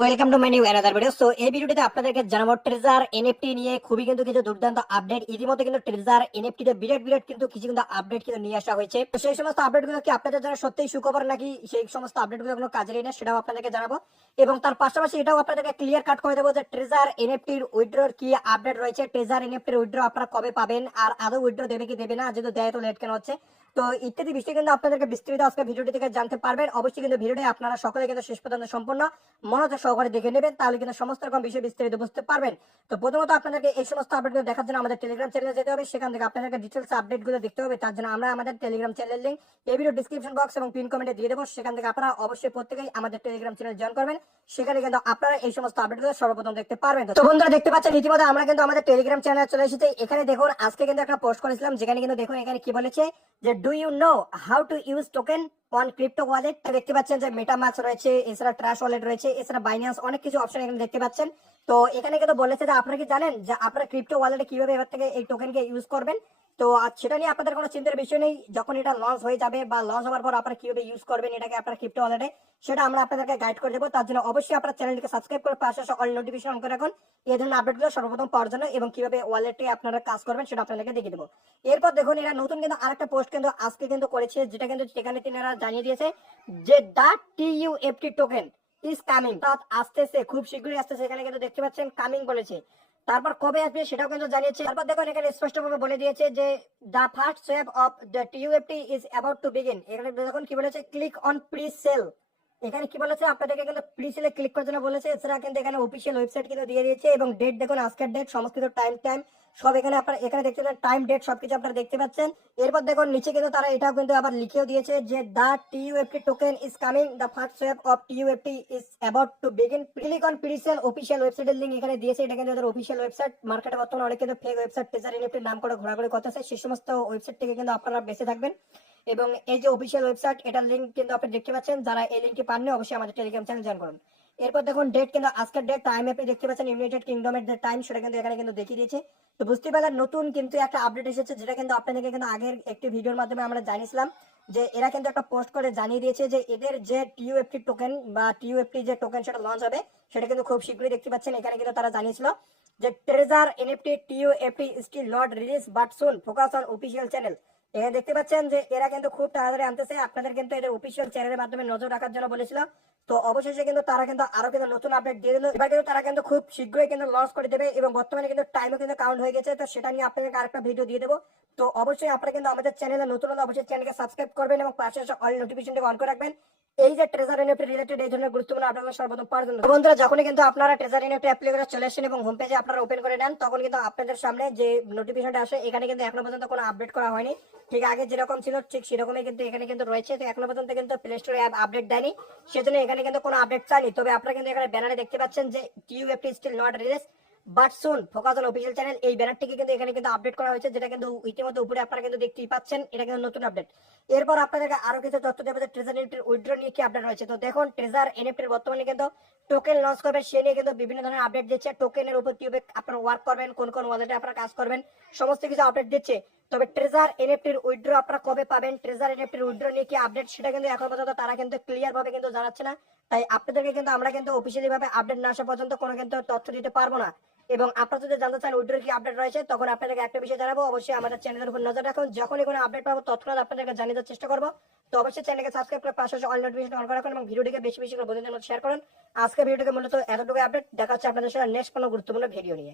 Welcome to my new another video. So এই ভিডিওতে আপনাদেরকে জানাবো ট্রেজার এনএফটি নিয়ে খুবই কিন্তু কিছু দুর্দান্ত আপডেট। ইতিমধ্যে কিন্তু ট্রেজার এনএফটি তে বিরাট বিরাট কিন্তু কিছু কিন্তু আপডেট কিন্তু নিয়ে আসা হয়েছে। তো সেই সমস্ত আপডেট গুলো কি আপনাদের জন্য সত্যিই সুখবর নাকি সেই সমস্ত আপডেট গুলো কোনো কাজেরই না সেটাও আপনাদেরকে জানাবো। এবং তার পাশাপাশি এটাও আপনাদেরকে ক্লিয়ার কাট করে দেবো যে ট্রেজার এনএফটির উইথড্রর কি আপডেট রয়েছে, ট্রেজার এনএফটির উইথড্র আপনারা কবে পাবেন, আর আদৌ উইথড্র দেবে কি দেবে না, যেহেতু দেয় তো লেট কেন হচ্ছে। তো ইত্যাদি বিষয় কিন্তু আপনাদেরকে বিস্তারিত আজকে ভিডিওটি থেকে জানতে পারবেন। অবশ্যই কিন্তু ভিডিওটি আপনারা সকলে কিন্তু শেষ পর্যন্ত সম্পূর্ণ মনোযোগ সহকারে দেখে নেবেন, তাহলে কিন্তু সমস্ত রকম বিষয় বিস্তারিত বুঝতে পারবেন। তো প্রথমত আপনাদেরকে এই সমস্ত আপডেটগুলো দেখার জন্য আমাদের টেলিগ্রাম চ্যানেলে যেতে হবে, সেখান থেকে আপনাদেরকে ডিটেলস আপডেটগুলো দেখতে হবে। তার জন্য আমরা আমাদের টেলিগ্রাম চ্যানেলের লিঙ্ক এই ভিডিও ডিসক্রিপশন বক্স এবং পিন কমেন্টে দিয়ে দেবো, সেখান থেকে আপনারা অবশ্যই প্রত্যেকেই আমাদের টেলিগ্রাম চ্যানেল জয়েন করবেন। সেখানে কিন্তু আপনারা এই সমস্ত আপডেটগুলো সর্বপ্রথম দেখতে পারবেন। তো বন্ধুরা দেখতে পাচ্ছেন ইতিমধ্যে আমরা কিন্তু আমাদের টেলিগ্রাম চ্যানেলে চলে এসেছি। এখানে দেখুন আজকে কিন্তু একটা পোস্ট করেছিলাম, যেখানে কিন্তু দেখুন এখানে কি বলেছে যে do you know how to use token on crypto wallet. দেখতে পাচ্ছেন যে মেটামাস্ক রয়েছে, এছাড়া ট্রাশ ওয়ালেট রয়েছে, এছাড়া বাইন্যান্স, অনেক কিছু অপশন এখানে দেখতে পাচ্ছেন। তো এখানে কিন্তু বলেছে যে আপনারা কি জানেন যে আপনারা ক্রিপ্টো ওয়ালেটে কিভাবে এবার থেকে এই টোকেনকে ইউজ করবেন। তো সেটা নিয়ে আপনাদের কোনো চিন্তার বিষয় নেই। যখন এটা লঞ্চ হয়ে যাবে বা লঞ্চ হওয়ার পর আপনারা কিভাবে ইউজ করবেন এটাকে আপনার ক্রিপ্টো ওয়ালেটে, সেটা আমরা আপনাদেরকে গাইড করে দেবো। তার জন্য অবশ্যই আপনার চ্যানেলটিকে সাবস্ক্রাইব করে পাশে অল নোটিফিকেশন অন করে রাখুন এই ধরনের আপডেটগুলো সর্বপ্রথম পাওয়ার জন্য, এবং কিভাবে ওয়ালেটে আপনারা কাজ করবেন সেটা আপনাদেরকে দেখিয়ে দেবো। এরপর দেখুন এরা নতুন কিন্তু আরেকটা পোস্ট কিন্তু আজকে কিন্তু করেছে, যেটা কিন্তু সেখানে তিনারা জানিয়ে দিয়েছে যে the TUFT token is coming, অর্থাৎ আসতেছে, খুব শীঘ্রই আসতেছে। এখানে কিন্তু দেখতে পাচ্ছেন কামিং বলেছে। তারপর কবে আসবে সেটাও কিন্তু জানিয়েছে। তারপর দেখুন এখানে স্পষ্টভাবে বলে দিয়েছে যে the first wave of the TUFT is about to begin. এখানে দেখুন কি বলেছে, ক্লিক অন প্রি সেল। এখানে কি বলেছে আপনাদেরকে কিন্তু প্রি সেলে ক্লিক করার জন্য বলেছে। এছাড়া কিন্তু এখানে অফিসিয়াল ওয়েবসাইট কিন্তু দিয়ে দিয়েছে, এবং ডেট দেখুন আজকের ডেট, সমস্ত টাইম সব এখানে আপনারা এখানে দেখতে পাচ্ছেন, টাইম ডেট সবকিছু আপনারা দেখতে পাচ্ছেন। এরপর দেখুন নিচে কিন্তু তারা এটাও কিন্তু আবার লিখেও দিয়েছে যে the TUFT token is coming, the first wave of TUFT is about to begin, click on presale. Official ওয়েবসাইটের লিংক এখানে দিয়েছে। এটা কিন্তু ওদের অফিসিয়াল ওয়েবসাইট। মার্কেটে বর্তমানে অনেক কিন্তু ফেক ওয়েবসাইট ট্রেজার এনএফটির নাম করে ঘোরাঘুরি করতেছে, সেই সমস্ত ওয়েবসাইট থেকে কিন্তু আপনারা বেঁচে থাকবেন। এবং এই যে অফিসিয়াল ওয়েবসাইট, এটার লিংক কিন্তু আপনি দেখতে পাচ্ছেন। যারা এই লিংকটি পাননি অবশ্যই আমাদের টেলিগ্রাম চ্যানেল জয়েন করুন। এরপর দেখুন ডেট কিন্তু আজকের ডেট, টাইম আপনি দেখতে পাচ্ছেন ইউনাইটেড কিংডমের যে টাইম সেটা কিন্তু এখানে কিন্তু দেখিয়ে দিয়েছে। তো বুঝতে পারলেন নতুন কিন্তু একটা আপডেট এসেছে, যেটা কিন্তু আপনাদেরকে কিন্তু আগের একটি ভিডিওর মাধ্যমে আমরা জানিয়েছিলাম যে এরা কিন্তু একটা পোস্ট করে জানিয়ে দিয়েছে যে এদের যে টিইউএফটি টোকেন বা টিইউএফটি যে টোকেন সেটা লঞ্চ হবে, সেটা কিন্তু খুব শীঘ্রই দেখতে পাচ্ছেন। এখানে কিন্তু তারা জানিয়েছিল যে treasure NFT TUFT still not release but soon focus on official channel. এখানে দেখতে পাচ্ছেন যে এরা কিন্তু খুব তাড়াতাড়ি আনতেছে। আপনাদের কিন্তু এদের অফিসিয়াল চ্যানেলের মাধ্যমে নজর রাখার জন্য বলেছিল। তো অবশেষে কিন্তু তারা কিন্তু আরো কিন্তু নতুন আপডেট দিয়ে দিল। এবার কিন্তু তারা কিন্তু খুব শীঘ্রই কিন্তু লঞ্চ করে দেবে, এবং বর্তমানে কিন্তু টাইমও কিন্তু কাউন্ট হয়ে গেছে। তো সেটা নিয়ে আপনাদেরকে আরেকটা ভিডিও দিয়ে দেবো। তো অবশ্যই আপনারা কিন্তু আমাদের চ্যানেলে নতুন হলে অবশ্যই চ্যানেলকে সাবস্ক্রাইব করবেন এবং পাশে অল নোটিফিকেশনটি অন করে রাখবেন এই যে ট্রেজার এনএফটি রিলেটেড এই ধরনের গুরুত্বপূর্ণ আপডেট সর্বপ্রথম পাওয়ার জন্য। বন্ধুরা যখনই কিন্তু আপনারা ট্রেজার এনএফটি অ্যাপ্লিকেশন চলে আসেন এবং হোম পেজে আপনারা ওপেন করে নেন, তখন কিন্তু আপনাদের সামনে যে নোটিফিকেশনটা আসে, এখানে কিন্তু এখনো পর্যন্ত কোনো আপডেট করা হয়নি। ঠিক আগে যেরকম ছিল ঠিক সেরকমই কিন্তু এখানে কিন্তু রয়েছে। তো এখনো পর্যন্ত কিন্তু প্লে স্টোরে অ্যাপ আপডেট দেয়নি, সেজন্য এখানে কিন্তু কোনো আপডেট চাইনি। তবে আপনারা কিন্তু এখানে ব্যানারে দেখতে পাচ্ছেন যে TUFT still not release but soon focus on official channel. এই ব্যানারটিকে কিন্তু এখানে কিন্তু আপডেট করা হয়েছে, যেটা কিন্তু ইতিমধ্যে উপরে আপনারা কিন্তু দেখতেই পাচ্ছেন। এটা কিন্তু নতুন আপডেট। এরপর আপনাদেরকে আরো কিছু তথ্য দেবো যে ট্রেজার এনএফটির উইথড্র নিয়ে কি আপডেট রয়েছে। তো দেখুন ট্রেজার এনএফটির বর্তমানে কিন্তু টোকেন লঞ্চ করবে, সে নিয়ে কিন্তু বিভিন্ন ধরনের আপডেট দিচ্ছে। টোকেনের উপর কিভাবে আপনারা ওয়ার্ক করবেন, কোন কোন ওয়ালেটে আপনারা কাজ করবেন, সমস্ত কিছু আপডেট দিচ্ছে। তবে ট্রেজার এনএফটির উইথড্র আপনারা কবে পাবেন, ট্রেজার এনএফটির উইথড্র নিয়ে কি আপডেট, সেটা কিন্তু এখন পর্যন্ত তারা কিন্তু ক্লিয়ার ভাবে কিন্তু জানাচ্ছে না। তাই আপনাদেরকে কিন্তু আমরা কিন্তু অফিসিয়ালি ভাবে আপডেট না আসা পর্যন্ত কোনো কিন্তু তথ্য দিতে পারবো না। এবং আপনারা যদি জানতে চান উইথড্র কি আপডেট রয়েছে, তখন আপনাদেরকে একটা বিষয় জানাবো, অবশ্যই আমাদের চ্যানেলের উপর নজর রাখুন। যখনই কোনো আপডেট পাবো তৎক্ষণাৎ আপনাদেরকে জানিয়ে দেওয়ার চেষ্টা করবো। তো অবশ্যই চ্যানেলকে সাবস্ক্রাইব করে পাশে অল নোটিফিকেশন অন করে রাখুন এবং ভিডিওটিকে বেশি বেশি করে বন্ধুদের মধ্যে শেয়ার করুন। আজকে ভিডিওটিকে মূলত এতটুকু আপডেট। দেখা হচ্ছে আপনাদের সাথে নেক্সট কোনো গুরুত্বপূর্ণ ভিডিও নিয়ে।